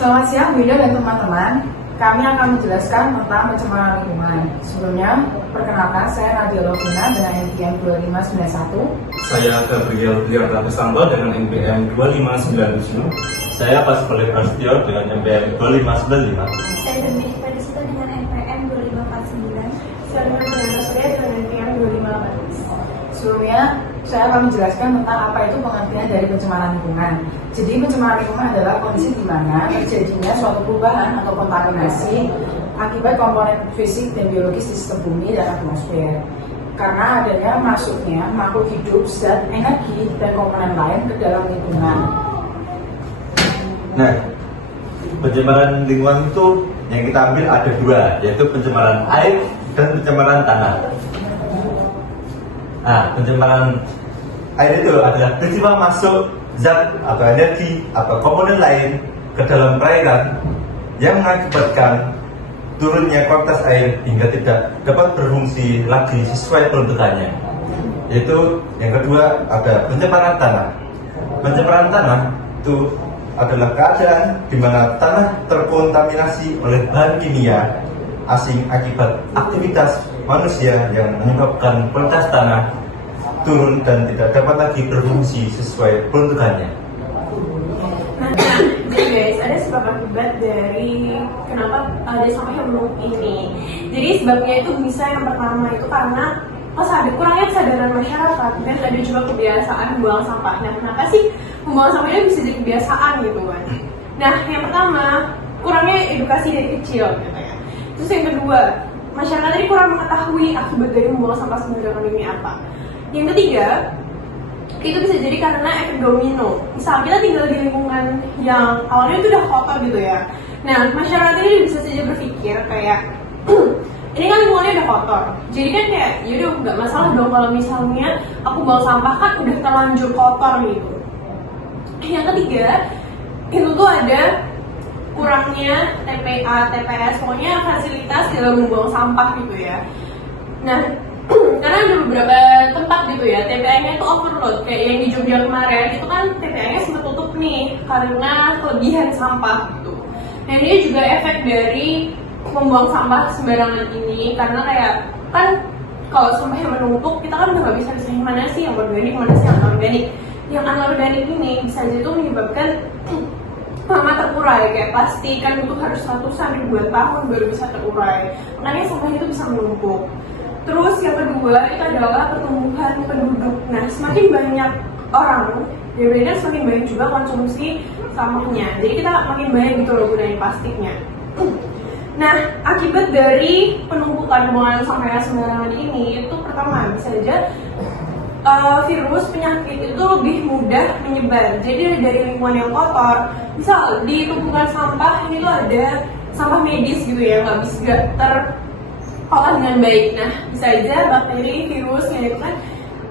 Selamat siang Winda dan teman-teman. Kami akan menjelaskan tentang pencemaran lingkungan. Sebelumnya, perkenalkan saya Nadia Lovina dengan NPM 2591. Saya Gabriel Liarta Kesanto dengan NPM 2597. Saya Pasquale Prasetyo dengan NPM 2595. Saya Dominic Pradisita dengan NPM 2549. Saya Nurul Surya dengan NPM 2518. Sebelumnya, saya akan menjelaskan tentang apa itu pengertian dari pencemaran lingkungan. Jadi, pencemaran lingkungan adalah kondisi di mana terjadinya suatu perubahan atau kontaminasi akibat komponen fisik dan biologis di sistem bumi dan atmosfer. Karena adanya masuknya makhluk hidup, zat, energi, dan komponen lain ke dalam lingkungan. Nah, pencemaran lingkungan itu yang kita ambil ada dua, yaitu pencemaran air dan pencemaran tanah. Nah, pencemaran air itu adalah peristiwa masuk zat atau energi atau komponen lain ke dalam perairan yang mengakibatkan turunnya kualitas air hingga tidak dapat berfungsi lagi sesuai peruntukannya. Yaitu yang kedua ada pencemaran tanah. Pencemaran tanah itu adalah keadaan di mana tanah terkontaminasi oleh bahan kimia asing akibat aktivitas manusia yang menyebabkan kualitas tanah turun dan tidak dapat lagi berfungsi sesuai peruntukannya. Nah, jadi guys, ada sebab akibat dari kenapa ada sampah yang menumpuk ini. Jadi sebabnya itu bisa yang pertama itu karena kurangnya kesadaran masyarakat dan ada juga kebiasaan buang sampah. Nah, kenapa sih membuang sampah ini bisa jadi kebiasaan gitu kan? Nah, yang pertama kurangnya edukasi dari kecil gitu ya. Terus yang kedua, masyarakat ini kurang mengetahui akibat dari membuang sampah sembarangan ini apa. Yang ketiga, itu bisa jadi karena efek domino. Misal kita tinggal di lingkungan yang awalnya itu udah kotor gitu ya. Nah, masyarakat ini bisa saja berpikir kayak ini kan lingkungannya udah kotor, jadi kan kayak yaudah nggak masalah dong kalau misalnya aku bawa sampah kan udah terlanjur kotor gitu. Yang ketiga, itu tuh ada kurangnya TPA, TPS, pokoknya fasilitas dalam membuang sampah gitu ya. Nah, karena ada beberapa tempat gitu ya, TPA-nya itu overload, kayak yang di Jogja kemarin itu kan TPA-nya sempat tutup nih karena kelebihan sampah gitu. Nah, ini juga efek dari membuang sampah sembarangan ini, karena kayak kan kalau sampah yang menumpuk kita kan udah nggak bisa misahin mana sih yang organik, mana sih yang anorganik. Yang anorganik ini bisa jadi tuh menyebabkan lama terurai, kayak plastik kan butuh harus ratusan ribuan tahun baru bisa terurai, makanya sampah itu bisa menumpuk. Terus yang kedua itu adalah pertumbuhan penduduk. Nah, semakin banyak orang, ya benar semakin banyak juga konsumsi sampahnya. Jadi kita makin banyak gitu loh gunain plastiknya. Nah, akibat dari penumpukan pembuangan sampah sembarangan ini itu pertama bisa saja virus penyakit itu lebih mudah menyebar. Jadi dari lingkungan yang kotor, misal di tumpukan sampah ini tuh ada sampah medis gitu ya, nggak bisa terolah dengan baik. Nah, bisa aja bakteri, virus yang itu kan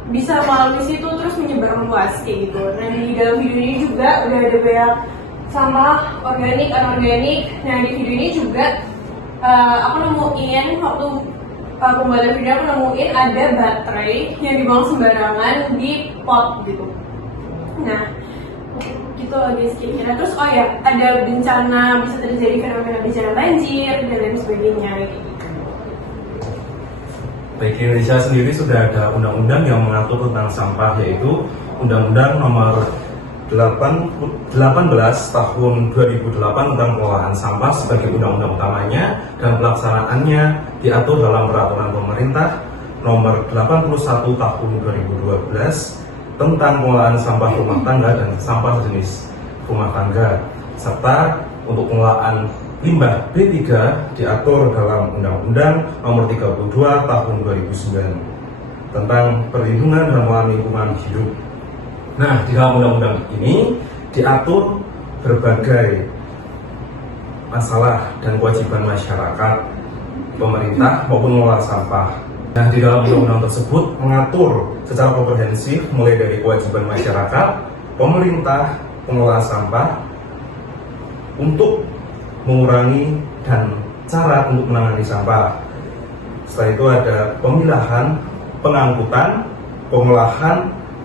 bisa melalui situ terus menyebar luas kayak gitu. Nah, di dalam video ini juga udah ada banyak sampah organik, anorganik. Nah, di video ini juga aku nemuin waktu pembuatan video aku nemuin ada baterai yang dibuang sembarangan di pot gitu. Nah, gitu loh guys kira-kira. Terus oh ya, ada bencana, bisa terjadi fenomena bencana banjir dan lain sebagainya gitu. Baik, di Indonesia sendiri sudah ada undang-undang yang mengatur tentang sampah, yaitu Undang-Undang Nomor 18 Tahun 2008 tentang pengelolaan sampah sebagai undang-undang utamanya, dan pelaksanaannya diatur dalam Peraturan Pemerintah Nomor 81 Tahun 2012 tentang pengelolaan sampah rumah tangga dan sampah jenis rumah tangga, serta untuk pengelolaan limbah B3 diatur dalam Undang-Undang Nomor 32 Tahun 2009 tentang perlindungan dan pengelolaan lingkungan hidup. Nah, di dalam undang-undang ini diatur berbagai masalah dan kewajiban masyarakat, pemerintah maupun pengelola sampah. Nah, di dalam undang-undang tersebut mengatur secara komprehensif mulai dari kewajiban masyarakat, pemerintah, pengelola sampah untuk mengurangi dan cara untuk menangani sampah. Setelah itu ada pemilahan, pengangkutan,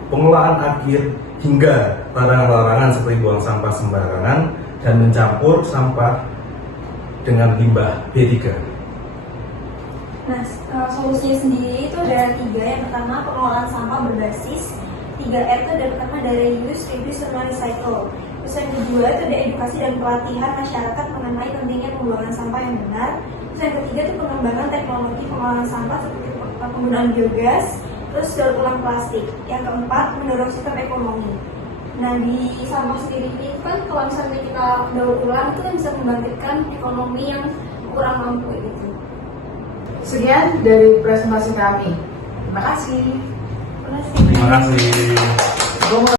pengelolaan akhir hingga larangan-larangan seperti buang sampah sembarangan dan mencampur sampah dengan limbah B3. Nah, solusinya sendiri itu ada 3. Yang pertama, pengelolaan sampah berbasis 3R itu ada pertama dari use, reduce, sama recycle. Terus yang kedua itu ada edukasi dan pelatihan masyarakat mengenai pentingnya pembuangan sampah yang benar. Terus yang ketiga itu pengembangan teknologi pengolahan sampah seperti penggunaan biogas, terus daur ulang plastik. Yang keempat, mendorong sistem ekonomi. Nah, di sampah sendiri ini kan kalau misalnya kita daur ulang itu kan bisa membangkitkan ekonomi yang kurang mampu gitu. Sekian dari presentasi kami. Terima kasih. Terima kasih. Terima kasih.